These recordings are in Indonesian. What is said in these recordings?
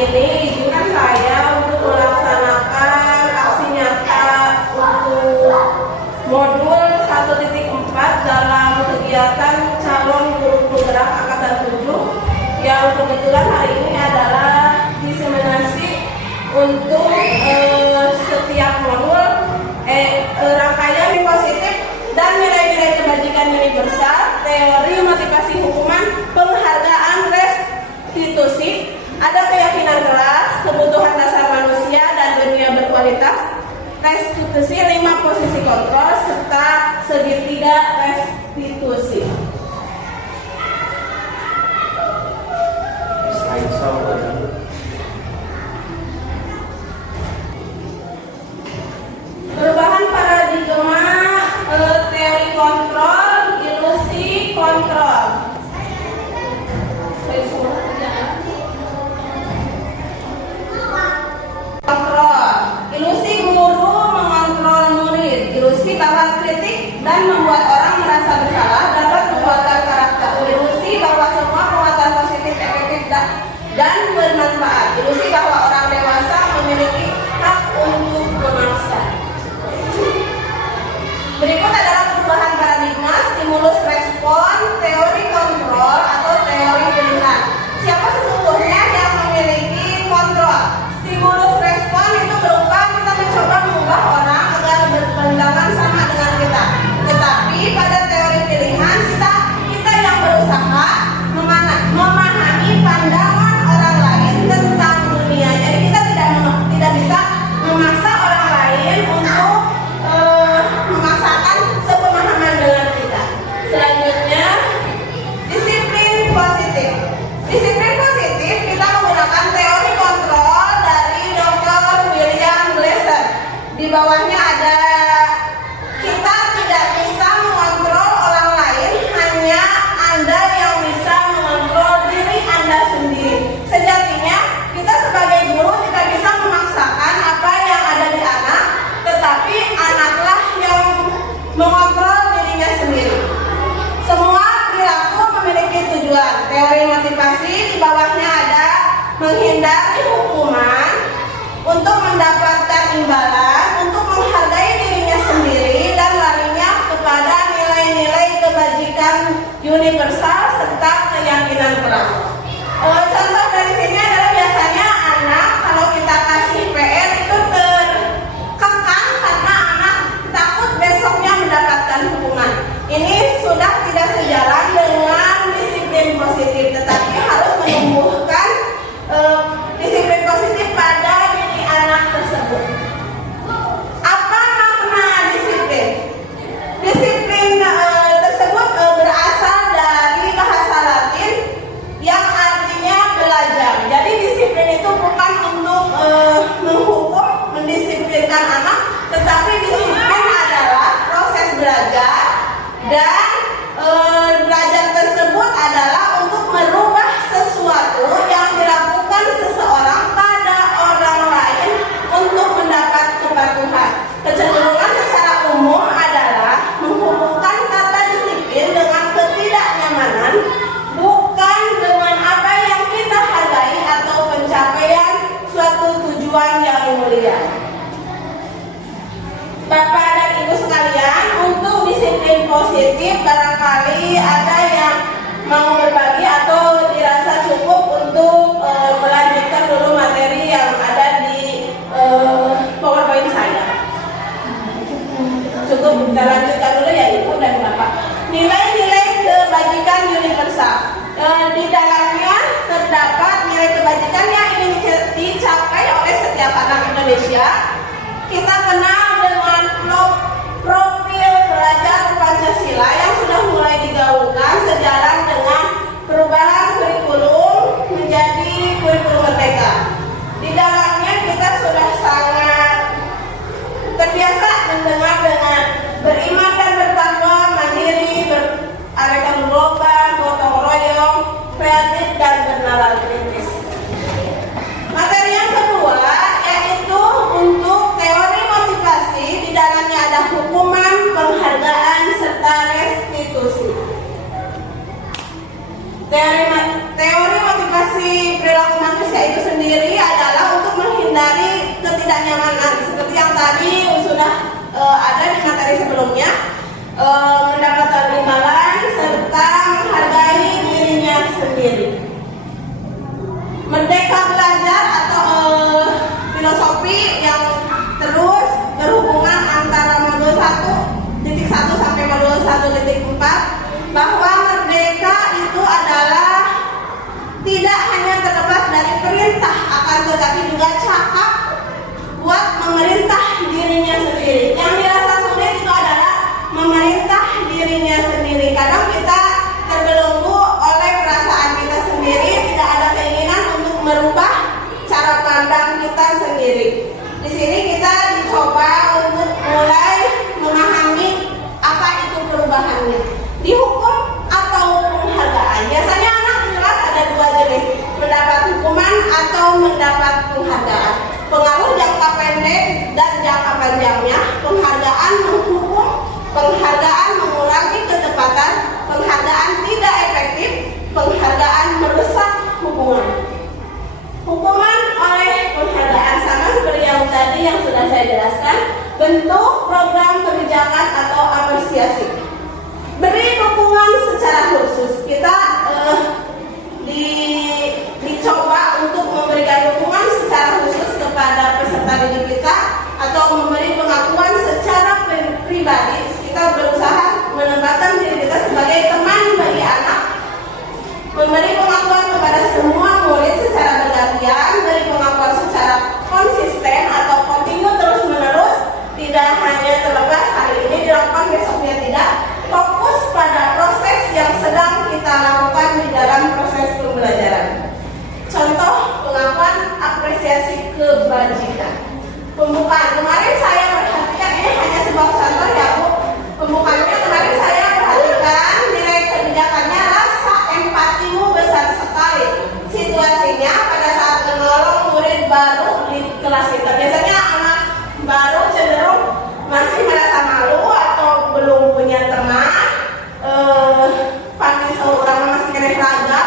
ini izinkan saya untuk melaksanakan aksi nyata untuk modul 1.4 dalam kegiatan calon guru penggerak angkatan 7 yang kebetulan hari ini adalah diseminasi untuk setiap modul rangkaian positif dan nilai-nilai kebajikan universal, teori motivasi hukuman, penghargaan restitusi, ada keyakinan keras, kebutuhan dasar manusia dan dunia berkualitas, restitusi, 5 posisi kontrol, serta segitiga restitusi. Perubahan paradigma, teori kontrol, ilusi kontrol. Kontrol, ilusi guru mengontrol murid, ilusi bahwa kritik dan membuat orang merasa bersalah dapat membuatkan karakter, ilusi bahwa semua penguatan positif efektif dan bermanfaat, ilusi bahwa orang dewasa memiliki hak untuk memaksa. Berikut adalah perubahan paradigma, stimulus respon, teori kontrol atau teori pilihan. Siapa sesungguhnya yang memiliki kontrol? Stimulus respon itu berupa kita mencoba mengubah orang agar berpandangan sama dengan kita. Tetapi pada teori pilihan kita yang berusaha memahami pandangan orang lain tentang dunia. Jadi kita tidak bisa memaksa orang lain untuk memaksakan sepemahaman dengan kita. Selanjutnya, disiplin positif. Disiplin positif kita menggunakan teori kontrol dari Dr. William Glasser. Di bawahnya ada kita tidak bisa mengontrol orang lain, hanya Anda yang bisa mengontrol diri Anda sendiri. Sejatinya kita sebagai guru tidak bisa memaksakan apa yang ada di anak, tetapi anaklah yang mengontrol dirinya sendiri. Semua perilaku memiliki tujuan. Teori motivasi di bawahnya ada menghindari hukuman, untuk mendapatkan imbalan, untuk menghargai dirinya sendiri, dan larinya kepada nilai-nilai kebajikan universal serta keyakinan keras. Contoh dari sini adalah biasanya anak kalau kita kasih PR itu terkekang karena anak takut besoknya mendapatkan hukuman. Ini sudah tidak sejalan dengan disiplin positif, tetapi harus menumbuhkan disiplin positif pada diri anak tersebut. Apa makna disiplin? Disiplin tersebut berasal dari bahasa Latin yang artinya belajar. Jadi disiplin itu bukan untuk menghukum, mendisiplinkan anak, tetapi disiplin adalah proses belajar, dan belajar tersebut adalah untuk merubah sesuatu yang dilakukan seseorang pada orang lain untuk mendapat kepatuhan. Kecenderungan secara umum adalah menghubungkan kata disiplin dengan ketidaknyamanan, bukan dengan apa yang kita hargai atau pencapaian suatu tujuan yang mulia. Bapak dan Ibu sekalian, untuk disiplin positif barangkali ada yang mau berbagi atau dirasa cukup untuk melanjutkan dulu materi yang ada di PowerPoint saya. Cukup, kita lanjutkan dulu ya Ibu dan Bapak. Nilai-nilai kebajikan universal. Di dalamnya terdapat nilai kebajikan yang ingin dicapai oleh setiap anak Indonesia. Kita kenal dengan profil pelajar Pancasila yang sudah mulai digaungkan sejalan dengan perubahan kurikulum menjadi kurikulum merdeka. Di dalamnya kita sudah sangat terbiasa mendengar dengan beriman dan bertakwa, mandiri, beraneka lomba, gotong royong, kreatif dan bernalar kritis. Materi yang kedua yaitu untuk teori motivasi. Di dalamnya ada hukuman, penghargaan, serta restitusi. Teori motivasi perilaku manusia itu sendiri bahwa merdeka itu adalah tidak hanya terlepas dari perintah, akan tetapi juga cakap buat memerintah dirinya sendiri. Yang dirasa sulit itu adalah memerintah dirinya sendiri. Kadang kita terbelenggu oleh perasaan kita sendiri, tidak ada keinginan untuk merubah cara pandang kita sendiri. Di sini kita dicoba untuk mulai memahami apa itu perubahannya. Dihukum atau penghargaan. Biasanya anak di kelas ada dua jenis, mendapat hukuman atau mendapat penghargaan. Pengaruh jangka pendek dan jangka panjangnya. Penghargaan menghukum, penghargaan mengurangi ketepatan, penghargaan tidak efektif, penghargaan merusak hubungan. Hukuman oleh penghargaan sama seperti yang tadi yang sudah saya jelaskan, bentuk program kebijakan atau apresiasi. Beri dukungan secara khusus. Kita dicoba untuk memberikan dukungan secara khusus kepada peserta didik kita atau memberi pengakuan secara pribadi. Kita berusaha menempatkan diri kita sebagai teman bagi anak, memberi pengakuan kepada semua murid secara bergantian, beri pengakuan secara konsisten atau kontinu terus menerus, tidak hanya terlepas hari ini dilakukan besoknya tidak. Fokus pada proses yang sedang kita lakukan di dalam proses pembelajaran. Contoh pengakuan apresiasi kebajikan. Pembukaan kemarin saya perhatikan, ini hanya sebuah contoh ya Bu. Pembukaannya kemarin saya perhatikan nilai kebijakannya, rasa empatimu besar sekali. Situasinya pada saat menolong murid baru di kelas kita. Biasanya anak baru cenderung masih merasa malu atau belum punya teman, panggil seorang masih kena raga.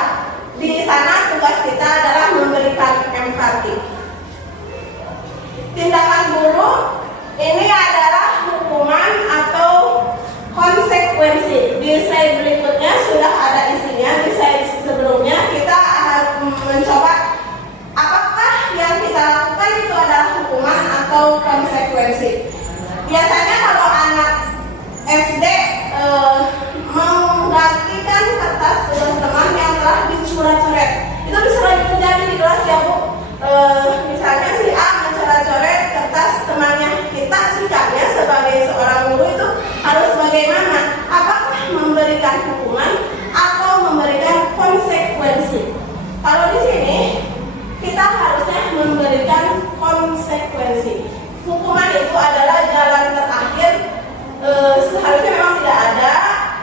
Di sana tugas kita adalah memberikan empati. Tindakan buruk ini adalah hukuman atau konsekuensi. Di slide berikutnya sudah ada isinya. Di slide sebelumnya kita akan mencoba apakah yang kita lakukan itu adalah hukuman atau konsekuensi. Biasanya kalau anak SD menggantikan kertas tugas teman yang telah dicoret-coret, itu bisa terjadi di kelas ya Bu. Misalnya si A mencoret-coret kertas temannya, kita sikapnya sebagai seorang guru itu harus bagaimana? Apakah memberikan hukuman atau memberikan konsekuensi? Kalau di sini kita harusnya memberikan konsekuensi. Hukuman itu adalah jalan terakhir, seharusnya memang tidak ada,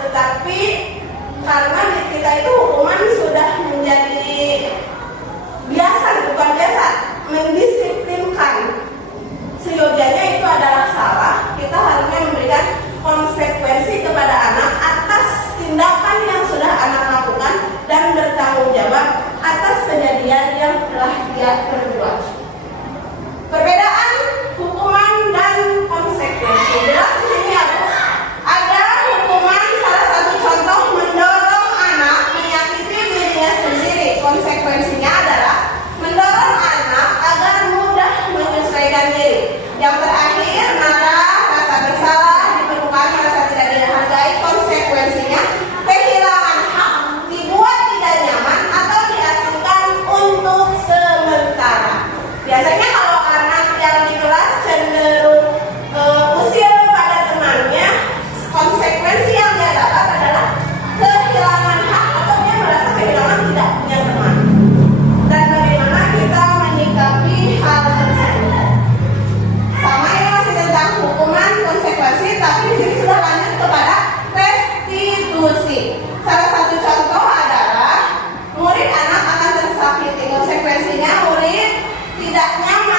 tetapi karena di kita itu hukuman sudah menjadi biasa, bukan biasa, mendisiplinkan. Seyogianya itu adalah salah. Kita harusnya memberikan konsekuensi kepada anak atas tindakan yang sudah anak lakukan dan bertanggung jawab atas kejadian yang telah dia perbuat. Perbedaan hukuman dan konsekuensi. Jelas di sini ya Bu. Ada hukuman, salah satu contoh mendorong anak menyakiti dirinya sendiri. Konsekuensinya adalah mendorong anak agar mudah menyesuaikan diri. Yang terakhir, marah, rasa bersalah, diperlukan, merasa tidak dihargai. Konsekuensinya kehilangan hak, dibuat tidak nyaman atau diasingkan untuk sementara. Biasanya kalau anak yang di kelas cenderung usil pada temannya, konsekuensi yang dia dapat adalah kehilangan hak atau dia merasa kehilangan tidak punya teman. Dan bagaimana kita menyikapi hal tersebut? Sama, ini masih tentang hukuman konsekuensi, tapi di sini sudah lanjut kepada restitusi. Salah satu contoh adalah murid anak akan tersakiti. Konsekuensinya murid tidak nyaman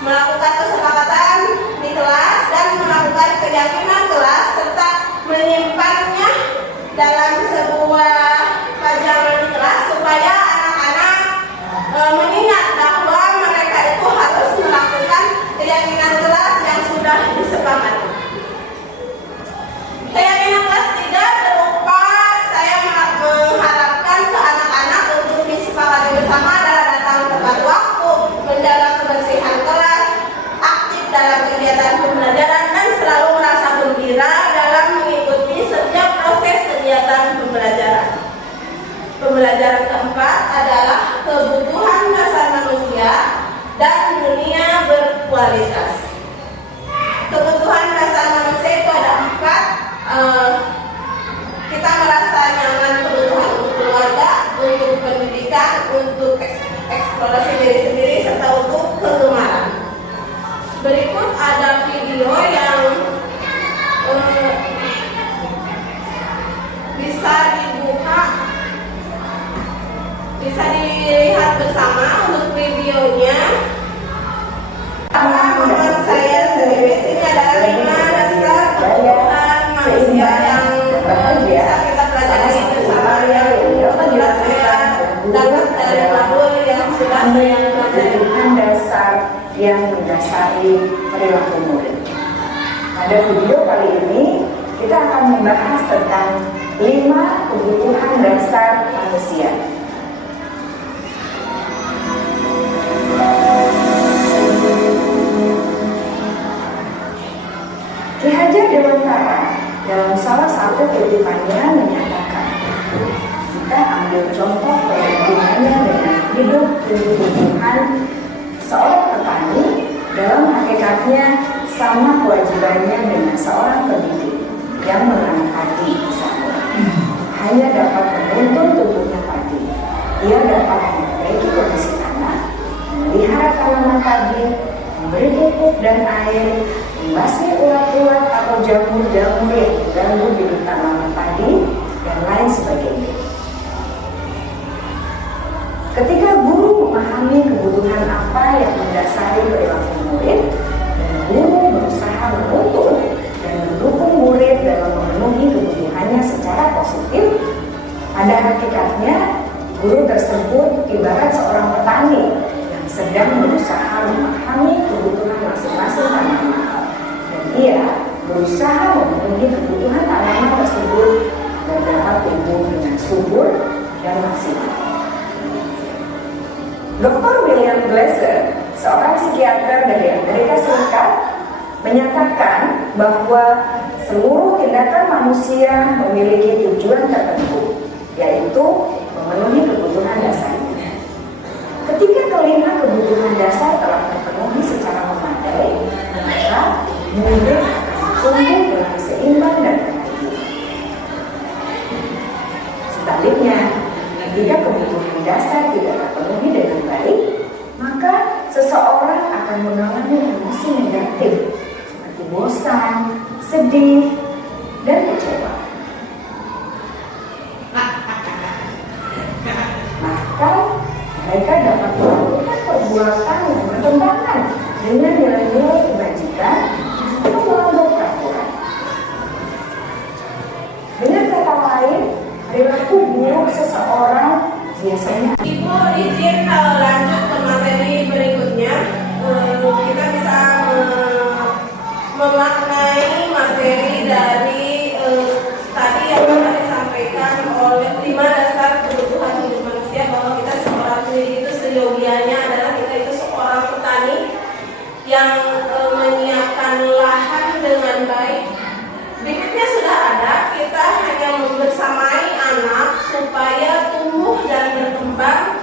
melakukan kesepakatan di kelas dan melakukan keyakinan kelas serta menyimpannya dalam sebuah pajangan di kelas supaya anak-anak mengingat bahwa mereka itu harus melakukan keyakinan kelas yang sudah disepakati. Keyakinan kelas tidak berupa saya mengharapkan ke anak-anak untuk disepakati bersama adalah datang tepat waktu, menjaga kebersihan kelas, aktif dalam kegiatan pembelajaran dan selalu merasa gembira dalam mengikuti setiap proses kegiatan pembelajaran. Pembelajaran keempat adalah kebutuhan dasar manusia dan dunia berkualitas. Kebutuhan dasar manusia itu ada 4. Kita merasa nyaman, kebutuhan untuk keluarga, untuk pendidikan, untuk eksplorasi diri sendiri, serta untuk kegemaran. Berikut ada video yang bisa dibuka, bisa dilihat bersama untuk videonya. Menurut saya sendiri ini adalah 5 dasar kebutuhan manusia yang bisa kita pelajari bersama, yang menurut saya dapat dari modul yang sudah saya pelajari. Kebutuhan dasar yang mendasari perilaku murid. Pada video kali ini kita akan membahas tentang 5 kebutuhan dasar manusia. Ki Hajar Dewantara dalam salah satu kutipannya menyatakan, kita ambil contoh perhubungannya dengan hidup dan kebutuhan seorang petani, dalam hakikatnya sama kewajibannya dengan seorang pendidik yang menanam padi misalnya. Hanya dapat menuntun tumbuhnya padi, ia dapat memperbaiki kondisi tanah, memelihara tanaman padi, memberi pupuk dan air, membasmi ulat-ulat atau jamur-jamur yang mengganggu bibit tanaman padi, dan lain sebagainya. Ketika guru memahami kebutuhan apa yang mendasari perilaku murid, dan guru berusaha menuntun dan mendukung murid dalam memenuhi kebutuhannya secara positif, pada hakikatnya guru tersebut ibarat seorang petani yang sedang berusaha memahami kebutuhan masing-masing tanaman, dan ia berusaha memenuhi kebutuhan tanaman tersebut agar dapat tumbuh dengan subur dan maksimal. Dr. William Glasser, seorang psikiater dari Amerika Serikat, menyatakan bahwa seluruh tindakan manusia memiliki tujuan tertentu, yaitu memenuhi kebutuhan dasarnya. Ketika kelima kebutuhan dasar telah terpenuhi secara memadai, maka murid tumbuh dengan seimbang dan bahagia. Sebaliknya, jika kebutuhan dasar tidak terpenuhi dengan baik, maka seseorang akan mengalami emosi negatif seperti bosan, sedih, dan kecewa. Maka mereka dapat melakukan perbuatan yang bertentangan dengan nilai-nilai kebajikan atau melanggar peraturan. Dengan kata lain, perilaku buruk seseorang biasanya. Ibu izin lanjut ke materi berikutnya. Kita bisa memaknai materi dari tadi yang sudah disampaikan oleh 5 dasar kebutuhan hidup manusia, bahwa kita seorang diri itu seyogianya adalah kita itu seorang petani yang menyiapkan lahan dengan baik. Bibitnya sudah ada, kita hanya membersamai anak supaya tumbuh dan berkembang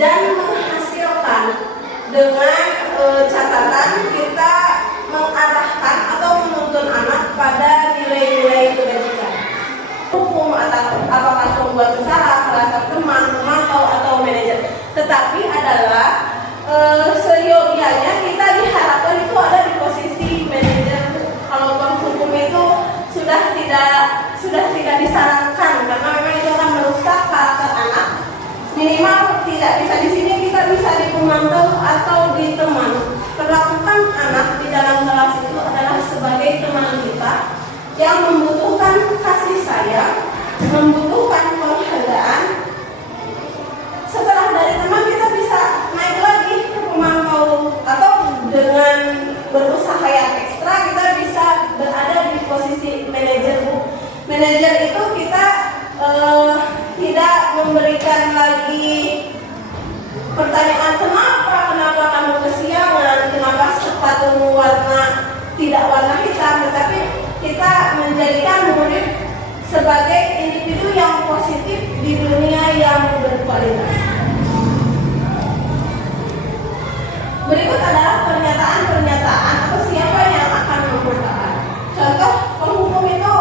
dan menghasilkan, dengan catatan kita mengarahkan atau menuntun anak pada nilai-nilai kebajikan. Hukum atau apakah pembuat usaha, salah teman, pemantau atau manajer, tetapi adalah seyogianya kita diharapkan itu ada di posisi manajer. Kalau hukum itu sudah tidak disarankan, karena memang itu akan merusak karakter anak. Minimal tidak bisa di sini, kita bisa di pemantau atau di teman. yang membutuhkan kasih sayang, membutuhkan penghargaan. Setelah dari teman kita bisa naik lagi ke pemantau, atau dengan berusaha yang ekstra kita bisa berada di posisi manajer, Bu. Manajer itu kita tidak memberikan lagi pertanyaan kenapa kamu kesiangan, kenapa sepatumu warna tidak warna hitam, tetapi kita menjadikan murid sebagai individu yang positif di dunia yang berkualitas. Berikut adalah pernyataan-pernyataan atau siapa yang akan memberitakan. Contoh penghukum itu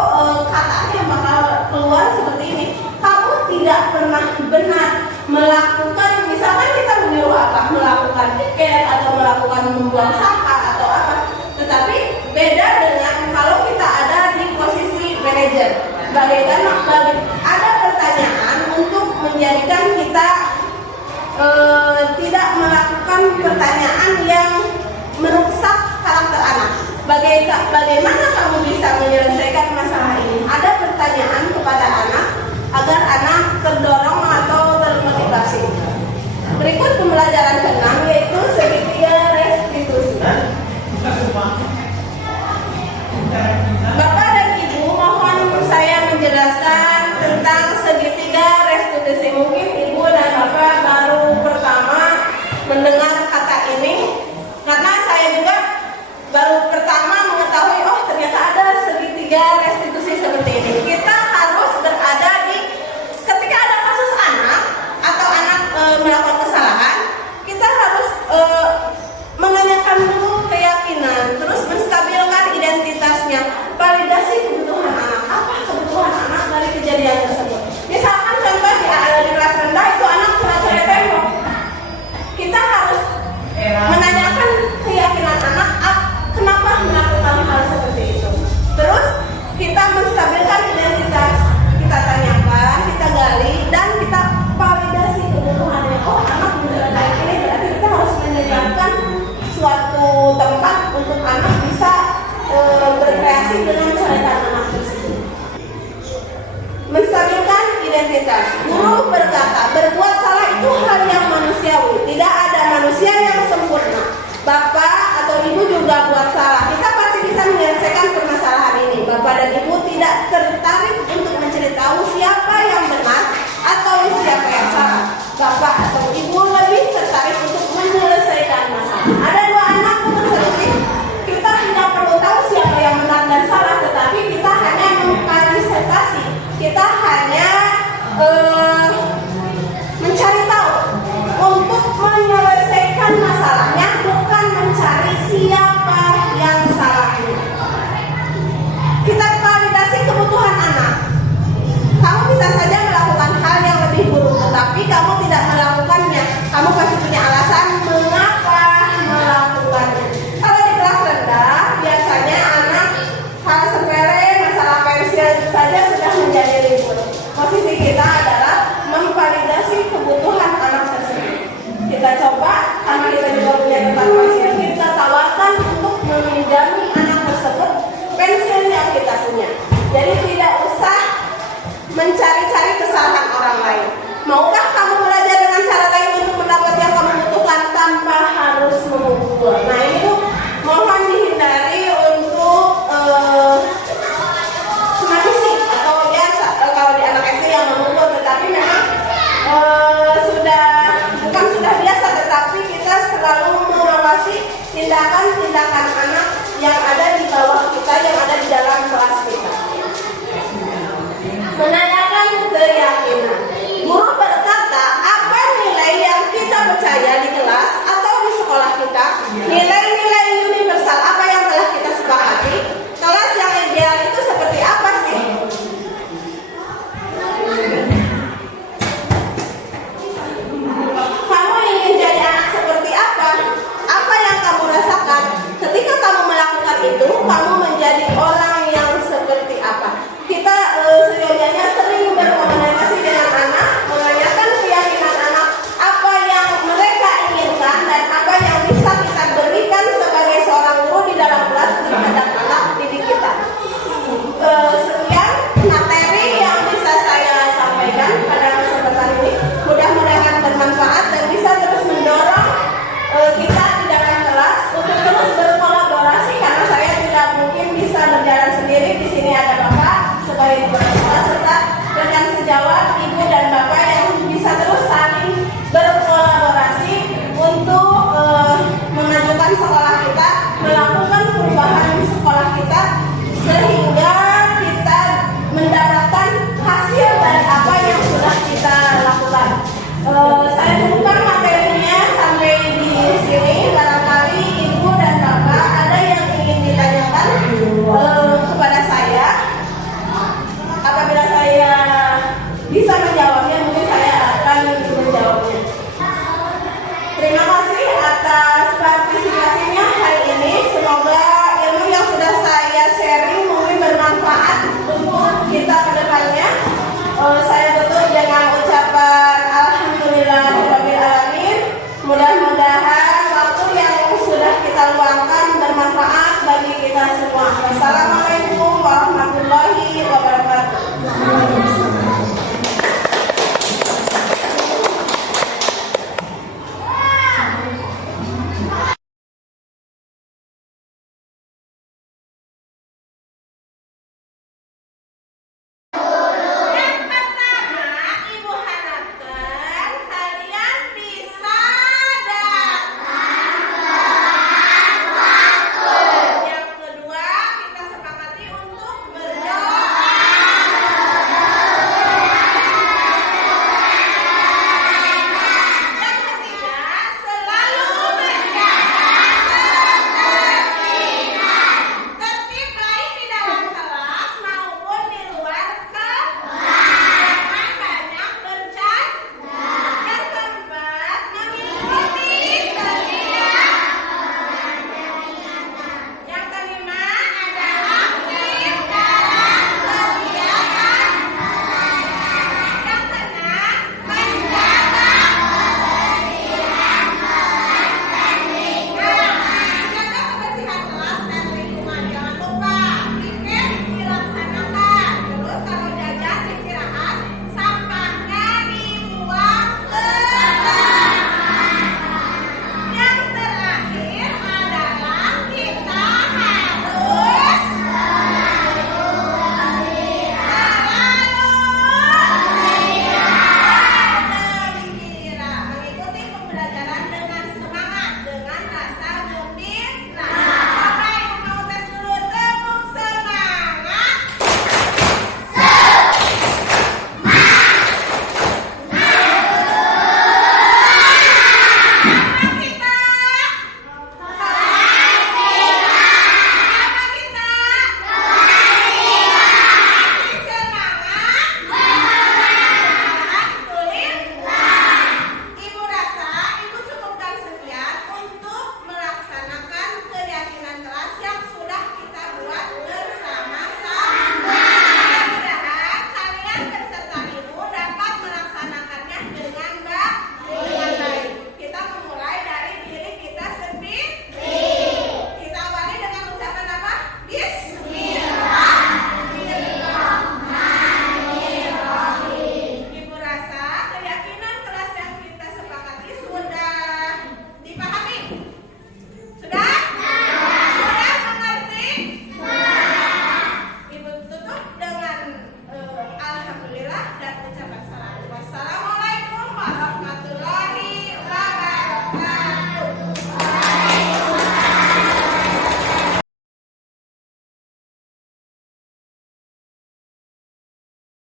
katanya bakal keluar seperti ini. Kamu tidak pernah benar melakukan, misalkan kita menyuruh apa, melakukan piket atau melakukan membuang sampah atau apa. Tetapi beda dengan kalau kita ada di posisi manajer. Ada pertanyaan untuk menjadikan kita tidak melakukan pertanyaan yang merusak karakter anak. Bagaimana kamu bisa menyelesaikan masalah ini? Ada pertanyaan kepada anak agar anak terdorong atau termotivasi. Berikut pembelajaran ke-6 yaitu segitiga restitusi. Bapak dan Ibu, mohon saya menjelaskan tentang segitiga restitusi. Mungkin Ibu dan Bapak baru pertama mendengar kata ini, karena saya juga baru pertama mengetahui, oh ternyata ada segitiga restitusi seperti ini. Kita harus berada di, ketika ada kasus anak atau anak melakukan kesalahan, kita harus menanyakan dulu keyakinan, terus menstabilkan identitasnya, validasi kebutuhan anak. Apa kebutuhan anak dari kejadian tersebut? Misalkan contoh di kelas rendah itu anak coret-coret tembok. Kita harus menanyakan keyakinan anak, kenapa melakukan hal seperti itu. Terus kita menstabilkan identitas, kita tanyakan, kita gali, dan kita validasi kebutuhannya. Oh, anak menjalani kayak ini, berarti kita harus menyediakan suatu tempat untuk anak bisa berkreasi dengan coretan anak tersebut. Menstabilkan identitas. Guru berkata, berbuat salah itu hal yang manusiawi. Tidak ada manusia yang sempurna. Bapak atau Ibu juga buat salah. Kita pasti bisa menyelesaikan permasalahan ini. Bapak dan Ibu tidak tertarik untuk mencari tahu siapa yang benar atau siapa yang salah. Bapak atau Ibu lebih tertarik untuk menyelesaikan masalah. Ada dua anak berselisih. Kita tidak perlu tahu siapa yang benar dan salah, tetapi kita hanya mengklarifikasi. Kita hanya mencari tahu untuk menyelesaikan masalahnya, bukan mencari siapa yang salahnya. Kita validasi kebutuhan anak. Kamu bisa saja melakukan hal yang lebih buruk, tetapi kamu tidak melakukannya. sekolah kita, melakukan perubahan sekolah kita sehingga kita mendapatkan hasil dari apa yang sudah kita lakukan. Saya cukupkan materinya sampai di sini. Barangkali ibu dan bapak ada yang ingin ditanyakan kepada saya. Apabila saya bisa menjawabnya, mungkin saya akan menjawabnya. Terima kasih atas partisipasinya hari ini. Semoga ilmu yang sudah saya sharing mungkin bermanfaat untuk kita ke depannya. Saya tutup dengan ucapan alhamdulillahirrahmanirrahim. Mudah-mudahan waktu yang sudah kita luangkan bermanfaat bagi kita semua. Wassalamualaikum